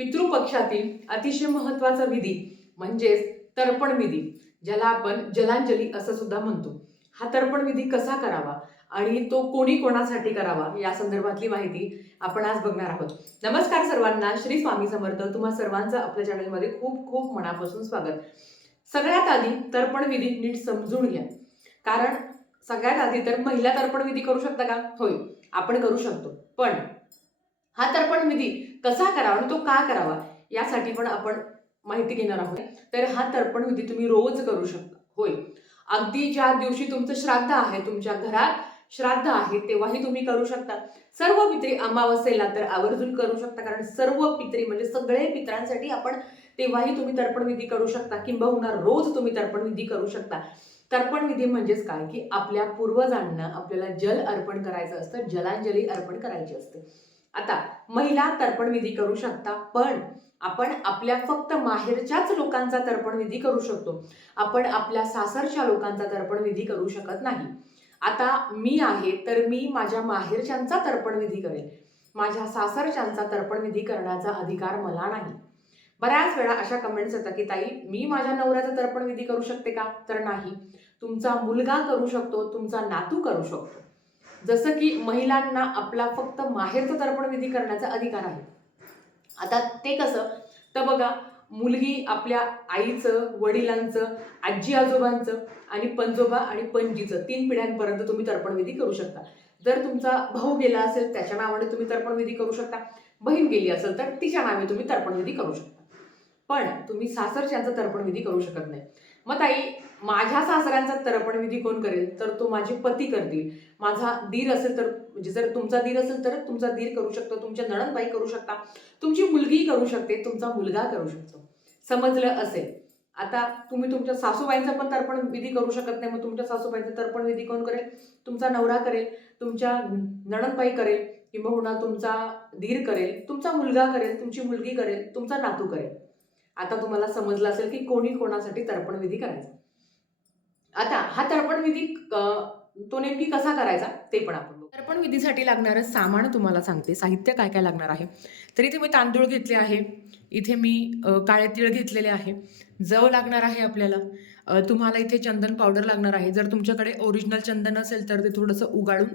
पितृपक्षातील अतिशय महत्त्वाचा विधी म्हणजेच तर्पण विधी ज्याला आपण जलांजली असं सुद्धा म्हणतो. हा तर्पण विधी कसा करावा आणि तो कोणी कोणासाठी करावा या संदर्भातली माहिती आपण आज बघणार आहोत. नमस्कार सर्वांना श्री स्वामी समर्थ. तुम्हा सर्वांचं आपल्या चॅनलमध्ये खूप खूप मनापासून स्वागत. सगळ्यात आधी तर्पण विधी नीट समजून घ्या. कारण सगळ्यात आधी तर महिला तर्पण विधी करू शकता का? होय आपण करू शकतो. पण हा तर्पण विधी कसा करावा आणि तो का करावा यासाठी पण आपण माहिती घेणार आहोत. तर हा तर्पण विधी तुम्ही रोज करू शकता. होय. अगदी ज्या दिवशी तुमचं श्राद्ध आहे तुमच्या घरात श्राद्ध आहे तेव्हाही तुम्ही करू शकता. सर्व पित्री अमावस्येला तर आवर्जून करू शकता कारण सर्व पित्री म्हणजे सगळे पित्रांसाठी आपण तेव्हाही तुम्ही तर्पण विधी करू शकता. किंबहुना रोज तुम्ही तर्पण विधी करू शकता. तर्पण विधी म्हणजेच काय? की आपल्या पूर्वजांना आपल्याला जल अर्पण करायचं असतं जलांजली अर्पण करायची असते. आता महिला तर्पण विधी करू शकता पण आपण आपल्या फक्त माहेरच्याच लोकांचा तर्पण विधी करू शकतो. आपण आपल्या सासरच्या लोकांचा तर्पण विधी करू शकत नाही. आता मी आहे तर मी माझ्या माहेरच्यांचा तर्पण विधी करेल. माझ्या सासरच्यांचा तर्पण विधी करण्याचा अधिकार मला नाही. बऱ्याच वेळा अशा कमेंट्स येतात की ताई मी माझ्या नवऱ्याचा तर्पण विधी करू शकते का? तर नाही. तुमचा मुलगा करू शकतो तुमचा नातू करू शकतो. जसं की महिलांना आपला फक्त माहेरचा तर्पण विधी करण्याचा अधिकार आहे. आता ते कसं? तर बघा मुलगी आपल्या आईचं वडिलांचं आजी आजोबांचं आणि पंजोबा आणि पणजीचं तीन पिढ्यांपर्यंत तुम्ही तर्पण विधी करू शकता. जर तुमचा भाऊ गेला असेल त्याच्या नावाने तुम्ही तर्पण विधी करू शकता. बहीण गेली असेल तर तिच्या नावे तुम्ही तर्पण विधी करू शकता. पण तुम्ही सासरच्यांचा तर्पण विधी करू शकत नाही. मग ताई माझ्या सासऱ्यांचा तर्पण विधी कोण करेल? तर तो माझे पती करतील. माझा दीर असेल तर म्हणजे जर तुमचा दीर असेल तर तुमचा दीर करू शकतो तुमच्या नणनबाई करू शकता तुमची मुलगी करू शकते तुमचा मुलगा करू शकतो. समजलं असेल. आता तुम्ही तुमच्या सासूबाईंचा पण तर्पण विधी करू शकत नाही मग तुमच्या सासूबाईंचा तर्पण विधी कोण करेल? तुमचा नवरा करेल तुमच्या नणनबाई करेल किंबहुना तुमचा धीर करेल तुमचा मुलगा करेल तुमची मुलगी करेल तुमचा नातू करेल. आता तुम्हाला समजलं असेल की कोणी कोणासाठी तर्पण विधी करायचा. आता हा तर्पण विधी तो नेमकी कसा करायचा ते पण आपण तर्पण विधीसाठी लागणारं सामान तुम्हाला सांगते. साहित्य काय काय लागणार आहे? तर इथे मी तांदूळ घेतले आहे. इथे मी काळे तीळ घेतलेले आहे. जव लागणार आहे आपल्याला. तुम्हाला इथे चंदन पावडर लागणार आहे. जर तुमच्याकडे ओरिजिनल चंदन असेल तर ते थोडंसं उगाळून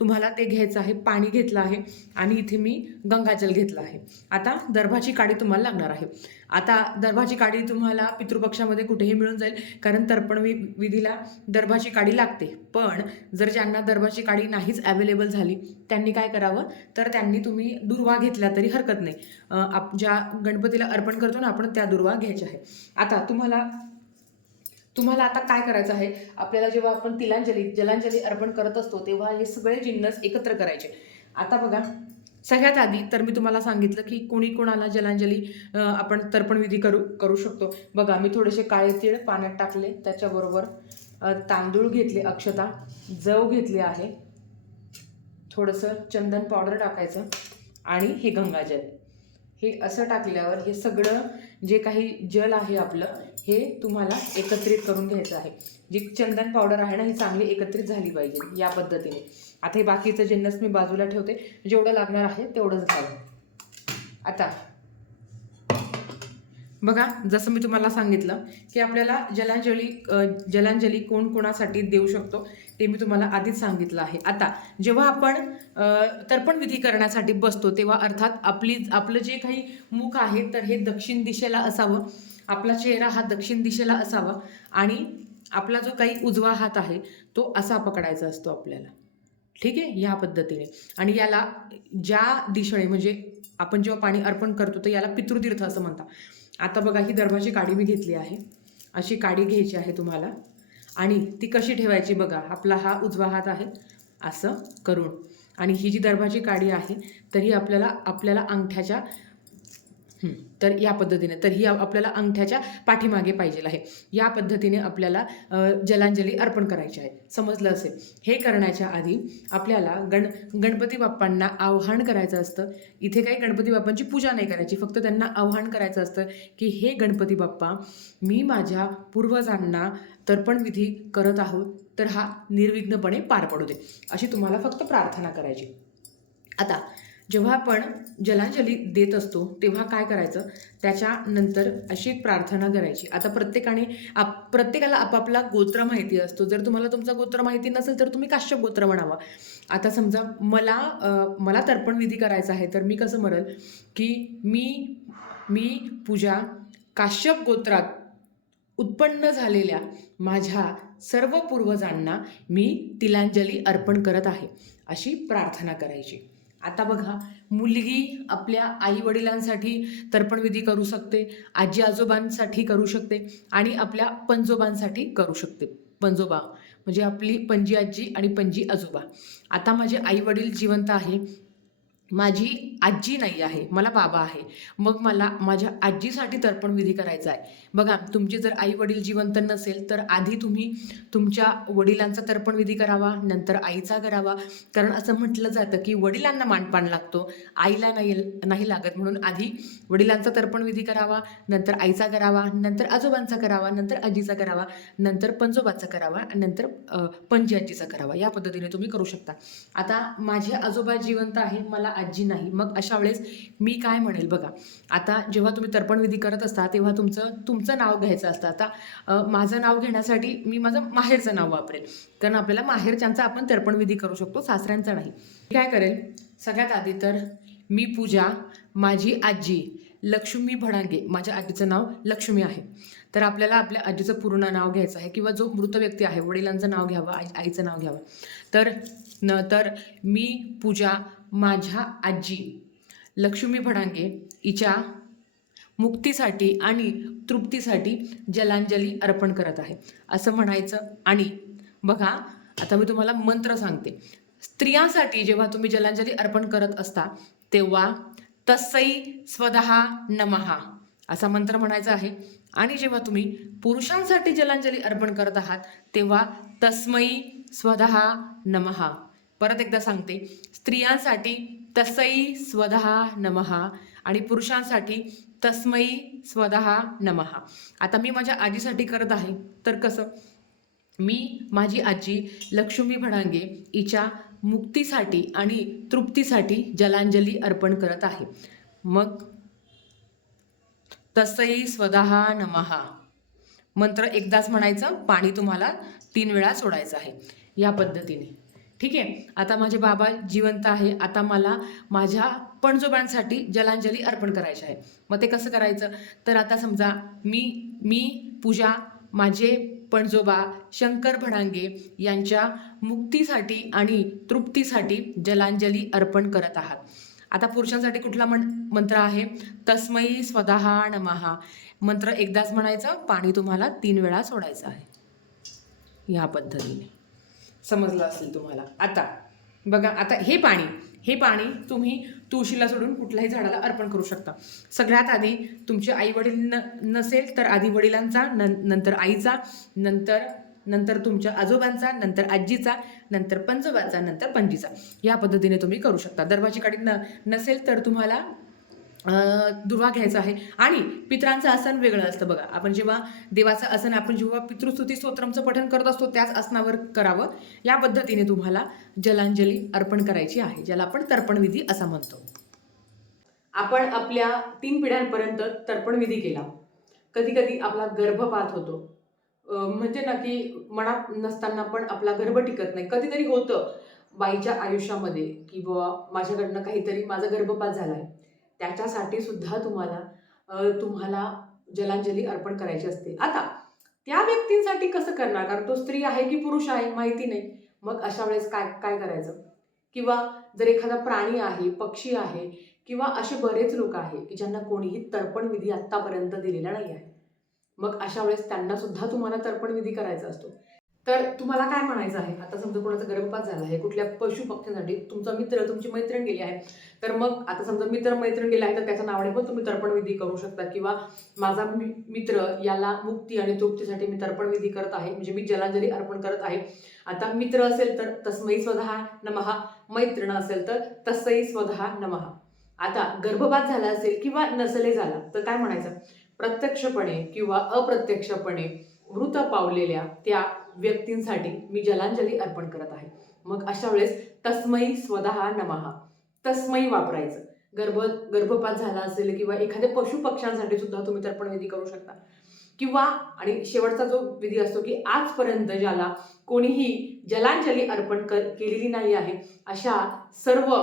तुम्हाला ते घ्यायचं आहे. पाणी घेतलं आहे आणि इथे मी गंगाजल घेतलं आहे. आता दर्भाची काडी तुम्हाला लागणार आहे. आता दर्भाची काडी तुम्हाला पितृपक्षामध्ये कुठेही मिळून जाईल कारण तर्पण वि विधीला दर्भाची काडी लागते. पण जर ज्यांना दर्भाची काडी नाहीच अवेलेबल झाली त्यांनी काय करावं? तर त्यांनी तुम्ही दुर्वा घेतला तरी हरकत नाही. आप ज्या गणपतीला अर्पण करतो ना आपण त्या दुर्वा घ्यायच्या आहे आता तुम्हाला तुम्हाला आता काय करायचं आहे? आपल्याला जेव्हा आपण तिलांजली जलांजली अर्पण करत असतो तेव्हा हे सगळे जिन्नस एकत्र करायचे. आता बघा सगळ्यात आधी तर मी तुम्हाला सांगितलं की कोणी कोणाला जलांजली आपण तर्पणविधी करू करू शकतो. बघा मी थोडेसे काळे तीळ पाण्यात टाकले त्याच्याबरोबर तांदूळ घेतले अक्षता जव घेतले आहे. थोडंसं चंदन पावडर टाकायचं आणि हे गंगाजल. हे असं टाकल्यावर हे सगळं जे काही जल आहे आपलं हे तुम्हाला एकत्रित करून घ्यायचं आहे. जी चंदन पावडर आहे ना ही चांगली एकत्रित झाली पाहिजे या पद्धतीने. आता हे बाकीचं जिन्नस मी बाजूला ठेवते जेवढं लागणार आहे तेवढंच घालू. आता बघा जसं मी तुम्हाला सांगितलं की आपल्याला जलांजली जलांजली कोण कोणासाठी देऊ शकतो ते मी तुम्हाला आधीच सांगितलं आहे. आता जेव्हा आपण तर्पण विधी करण्यासाठी बसतो तेव्हा अर्थात आपली आपलं जे काही मुख आहे तर हे दक्षिण दिशेला असावं आपला चेहरा हा दक्षिण दिशेला असावा आणि आपला जो काही उजवा हात आहे तो असा पकडायचा असतो आपल्याला. ठीक आहे? ह्या पद्धतीने. आणि याला ज्या दिशेने म्हणजे आपण जेव्हा पाणी अर्पण करतो तर याला पितृतीर्थ असं म्हणतात. आता बघा ही दर्भाची काडी मी घेतली आहे. अशी काडी घ्यायची आहे तुम्हाला. आणि ती कशी ठेवायची बघा आपला हा उजवा हात आहे असं करून. आणि ही जी दर्भाची काडी आहे तरी आपल्याला आपल्याला अंगठ्याच्या तर या पद्धतीने तर ही आपल्याला अंगठ्याच्या पाठीमागे पाहिजे आहे. या पद्धतीने आपल्याला जलांजली अर्पण करायची आहे. समजलं असेल? हे करण्याच्या आधी आपल्याला गण गणपती बाप्पांना आव्हान करायचं असतं. इथे काही गणपती बाप्पांची पूजा नाही करायची. फक्त त्यांना आव्हान करायचं असतं की हे गणपती बाप्पा मी माझ्या पूर्वजांना तर्पणविधी करत आहोत तर हा निर्विघ्नपणे पार पडू दे. अशी तुम्हाला फक्त प्रार्थना करायची. आता जेव्हा आपण जलांजली देत असतो तेव्हा काय करायचं? त्याच्यानंतर अशी एक प्रार्थना करायची. आता प्रत्येकाने आप प्रत्येकाला आपापला गोत्र माहिती असतो. जर तुम्हाला तुमचा गोत्र माहिती नसेल तर तुम्ही काश्यप गोत्र म्हणावा. आता समजा मला मला तर्पण विधी करायचा आहे तर मी कसं म्हणेल की मी मी पूजा काश्यप गोत्रात उत्पन्न झालेल्या माझ्या सर्व पूर्वजांना मी तिलांजली अर्पण करत आहे अशी प्रार्थना करायची. आता बघा मुलगी आपल्या आई वडिलांसाठी तर्पणविधी करू शकते आजी आजोबांसाठी करू शकते आणि आपल्या पंजोबांसाठी करू शकते. पंजोबा म्हणजे आपली पणजी आजी आणि पणजी आजोबा. आता माझे आई वडील जिवंत आहे. माझी आजी नाही आहे मला बाबा आहे. मग मला माझ्या आजीसाठी तर्पणविधी करायचा आहे. बघा तुमचे जर आई वडील जिवंत नसेल तर आधी तुम्ही तुमच्या वडिलांचा तर्पणविधी करावा नंतर आईचा करावा. कारण असं म्हटलं जातं की वडिलांना मानपान लागतो आईला नाही नाही लागत. म्हणून आधी वडिलांचा तर्पणविधी करावा नंतर आईचा करावा नंतर आजोबांचा करावा नंतर आजीचा करावा नंतर पंजोबाचा करावा नंतर पणजी आजीचा करावा. या पद्धतीने तुम्ही करू शकता. आता माझे आजोबा जिवंत आहे मला आजी नाही. मग अशा वेळेस मी काय म्हणेल बघा आता जेव्हा तुम्ही तर्पणविधी करत असता तेव्हा तुमचं तुमचं नाव घ्यायचं असतं. आता माझं नाव घेण्यासाठी मी माझं माहेरचं नाव वापरेल. कारण आपल्याला माहेरच्यांचा आपण तर्पणविधी करू शकतो सासऱ्यांचा नाही. काय करेल? सगळ्यात आधी तर मी पूजा माझी आजी लक्ष्मी भडांगे माझ्या आजीचं नाव लक्ष्मी आहे. तर आपल्याला आपल्या आजीचं पूर्ण नाव घ्यायचं आहे किंवा जो मृत व्यक्ती आहे वडिलांचं नाव घ्यावं आई आईचं नाव घ्यावं. तर न तर मी पूजा माझ्या आजी लक्ष्मी भडांगे हिच्या मुक्तीसाठी आणि तृप्तीसाठी जलांजली अर्पण करत आहे. असं म्हणायचं आणि बघा आता मी तुम्हाला मंत्र सांगते. स्त्रियांसाठी जेव्हा तुम्ही जलांजली अर्पण करत असता तेव्हा तस्सई स्वदहा नमहा. असा मंत्र म्हणायचा आहे. आणि जेव्हा तुम्ही पुरुषांसाठी जलांजली अर्पण करत आहात तेव्हा तस्मै स्वदहा नमहा. परत एकदा सांगते. स्त्रियांसाठी तसई स्वतः नमहा आणि पुरुषांसाठी तस्मयी स्वतः नमहा आता मी माझ्या आजीसाठी करत आहे. तर कसं? मी माझी आजी लक्ष्मी भडांगे हिच्या मुक्तीसाठी आणि तृप्तीसाठी जलांजली अर्पण करत आहे. मग तसई स्वतः नमहा मंत्र एकदाच म्हणायचं. पाणी तुम्हाला तीन वेळा सोडायचं आहे. या पद्धतीने. ठीक आहे? आता माझे बाबा जिवंत आहे. आता मला माझ्या पणजोबांसाठी जलांजली अर्पण करायची आहे. मग ते कसं करायचं? तर आता समजा मी मी पूजा माझे पणजोबा शंकर भडांगे यांच्या मुक्तीसाठी आणि तृप्तीसाठी जलांजली अर्पण करत आहात. आता पुरुषांसाठी कुठला मं मंत्र आहे? तस्मयी स्वतः नमहा मंत्र एकदाच म्हणायचं. पाणी तुम्हाला तीन वेळा सोडायचं आहे. ह्या पद्धतीने. समजलं असेल तुम्हाला. आता बघा आता हे पाणी हे पाणी तुम्ही तुळशीला सोडून कुठल्याही झाडाला अर्पण करू शकता. सगळ्यात आधी तुमचे आई वडील न नसेल तर आधी वडिलांचा नं नंतर आईचा नंतर नंतर तुमच्या आजोबांचा नंतर आजीचा नंतर पंजोबाचा नंतर पणजीचा. या पद्धतीने तुम्ही करू शकता. दरवाजी काठी न नसेल तर तुम्हाला दुर्वा घ्यायचा आहे. आणि पित्रांचं आसन वेगळं असतं बघा. आपण जेव्हा देवाचं आसन आपण जेव्हा पितृस्तुती स्तोत्रमचं पठण करत असतो त्याच आसनावर करावं. या पद्धतीने तुम्हाला जलांजली अर्पण करायची आहे ज्याला आपण तर्पणविधी असा म्हणतो. आपण आपल्या तीन पिढ्यांपर्यंत तर्पणविधी केला. कधी कधी आपला गर्भपात होतो. म्हणजे ना की मनात नसताना पण आपला गर्भ टिकत नाही. कधीतरी होतं. बाईच्या आयुष्यामध्ये की बुवा माझ्याकडनं काहीतरी माझा गर्भपात झाला आहे त्याच्यासाठी सुद्धा तुम्हाला तुम्हाला जलांजली अर्पण करायची असते. आता त्या व्यक्तींसाठी कसं करणार? कारण तो स्त्री आहे की पुरुष आहे माहिती नाही. मग अशा वेळेस काय काय करायचं? किंवा जर एखादा प्राणी आहे पक्षी आहे किंवा असे बरेच लोक आहे की ज्यांना कोणीही तर्पण विधी आत्तापर्यंत दिलेला नाही आहे मग अशा वेळेस त्यांना सुद्धा तुम्हाला तर्पण विधी करायचा असतो. तर तुम्हाला काय म्हणायचं आहे? आता समजा कोणाचा गर्भपात झाला आहे कुठल्या पशु पक्ष्यांसाठी तुमचा मित्र तुमची मैत्रीण गेली आहे तर मग आता समजा मित्र मैत्रीण गेला आहे तर त्याच्या नावाने पण तुम्ही तर्पणविधी करू शकता किंवा माझा मि- मित्र याला मुक्ती आणि तृप्तीसाठी मी तर्पणविधी करत आहे म्हणजे मी जलांजली अर्पण करत आहे. आता मित्र असेल तर तस्मै स्वतः नमहा मैत्रीण असेल तर तस्मै स्वतः नमहा आता गर्भपात झाला असेल किंवा नसले झाला तर काय म्हणायचं? प्रत्यक्षपणे किंवा अप्रत्यक्षपणे मृत पावलेल्या त्या व्यक्तींसाठी मी जलांजली अर्पण करत आहे. मग अशा वेळेस तस्मै स्वतः नमहा तस्मयी वापरायचं. गर्भ गर्भपात झाला असेल किंवा एखाद्या पशु पक्ष्यांसाठी सुद्धा तुम्ही तर्पण विधी करू शकता. किंवा आणि शेवटचा जो विधी असतो की आजपर्यंत ज्याला कोणीही जलांजली अर्पण कर केलेली नाही आहे अशा सर्व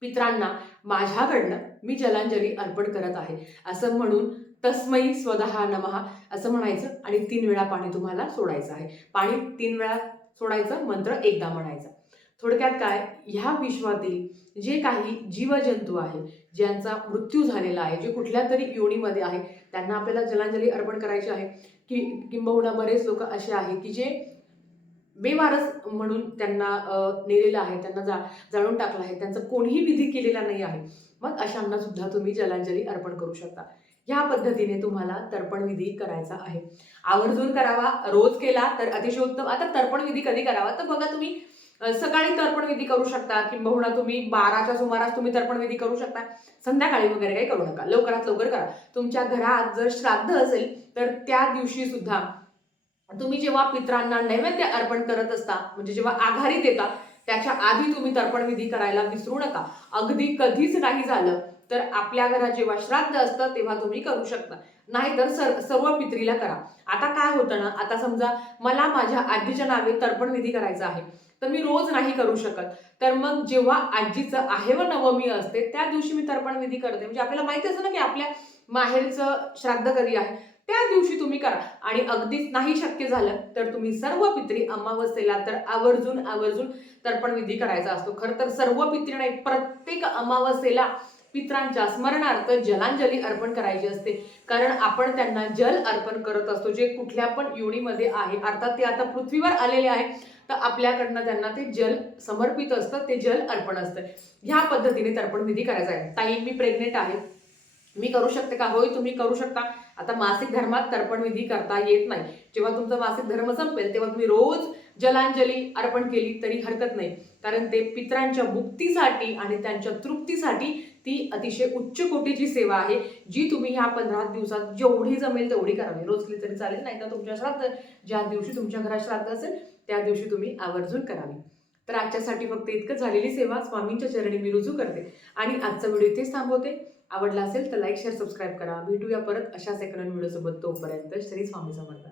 पित्रांना माझ्याकडनं मी जलांजली अर्पण करत आहे. असं म्हणून तस्मै स्वतः नमहा असं म्हणायचं आणि तीन वेळा पाणी तुम्हाला सोडायचं आहे. पाणी तीन वेळा सोडायचं मंत्र एकदा म्हणायचा. थोडक्यात काय? ह्या विश्वातील जे काही जीवजंतू आहे ज्यांचा मृत्यू झालेला आहे जे कुठल्या तरी योनीमध्ये आहे त्यांना आपल्याला जलांजली अर्पण करायची आहे. की किंबहुना बरेच लोक असे आहे की जे बेवारस म्हणून त्यांना नेलेलं आहे त्यांना जा जाळून टाकलं आहे. त्यांचा कोणीही विधी केलेला नाही आहे. मग अशांना सुद्धा तुम्ही जलांजली अर्पण करू शकता. ह्या पद्धतीने तुम्हाला तर्पण विधी करायचा आहे. आवर्जून करावा रोज केला तर अतिशय उत्तम आता तर्पण विधी कधी करावा? तर बघा तुम्ही सकाळी तर्पण विधी करू शकता किंबहुना तुम्ही बाराच्या सुमारास तुम्ही तर्पण विधी करू शकता. संध्याकाळी वगैरे काही करू नका. लवकरात लवकर करा. तुमच्या घरात जर श्राद्ध असेल तर त्या दिवशी सुद्धा तुम्ही जेव्हा पित्रांना नैवेद्य अर्पण करत असता म्हणजे जेव्हा आघारी देता त्याच्या आधी तुम्ही तर्पण विधी करायला विसरू नका. अगदी कधीच नाही झालं तर आपल्या घरात जेव्हा श्राद्ध असतं तेव्हा तुम्ही करू शकता. नाहीतर सर सर्व पित्रीला करा. आता काय होतं ना आता समजा मला माझ्या आजीच्या नावे तर्पण विधी करायचा आहे तर मी रोज नाही करू शकत. तर मग जेव्हा आजीचं आहे व नवमी असते त्या दिवशी मी तर्पण विधी करते. म्हणजे आपल्याला माहिती असतं ना की आपल्या माहेरचं श्राद्ध कधी आहे? त्या दिवशी तुम्ही करा. आणि अगदीच नाही शक्य झालं तर तुम्ही सर्व पित्री अमावस्येला तर आवर्जून आवर्जून तर्पण विधी करायचा असतो. खरं तर सर्व पित्री नाही प्रत्येक अमावस्येला पित्रांच्या स्मरणार्थ जलांजली अर्पण करायची असते. कारण आपण त्यांना जल अर्पण करत असतो. जे कुठल्या पण योनीमध्ये आहे अर्थात ते आता पृथ्वीवर आलेले आहे तर आपल्याकडनं त्यांना ते जल समर्पित असतं ते जल अर्पण असतं. ह्या पद्धतीने तर्पण विधी करायचा आहे. ताई मी प्रेग्नेंट आहे. मी करू शकते का? होय तुम्ही करू शकता. आता मासिक धर्मात तर्पण विधी करता येत नाही. जेव्हा तुमचा मासिक धर्म संपेल तेव्हा तुम्ही रोज जलांजली अर्पण केली तरी हरकत नाही. कारण ते पित्रांच्या मुक्तीसाठी आणि त्यांच्या तृप्तीसाठी ती अतिशय उच्च कोटीची सेवा आहे जी तुम्ही ह्या पंधरा दिवसात जेवढी जमेल तेवढी करावी. रोज केली तरी चालेल नाही तर तुमच्या श्राद्ध ज्या दिवशी तुमच्या घरात श्राद्ध असेल त्या दिवशी तुम्ही आवर्जून करावी. तर आजच्यासाठी फक्त इतकं झालेली सेवा स्वामींच्या चरणी मी रुजू करते. आणि आजचा व्हिडिओ इथेच थांबवते. आवडला असेल तर लाईक शेअर सबस्क्राईब करा. भेटूया परत अशाच एका नवीन व्हिडिओसोबत तोपर्यंत श्री स्वामी समर्थ.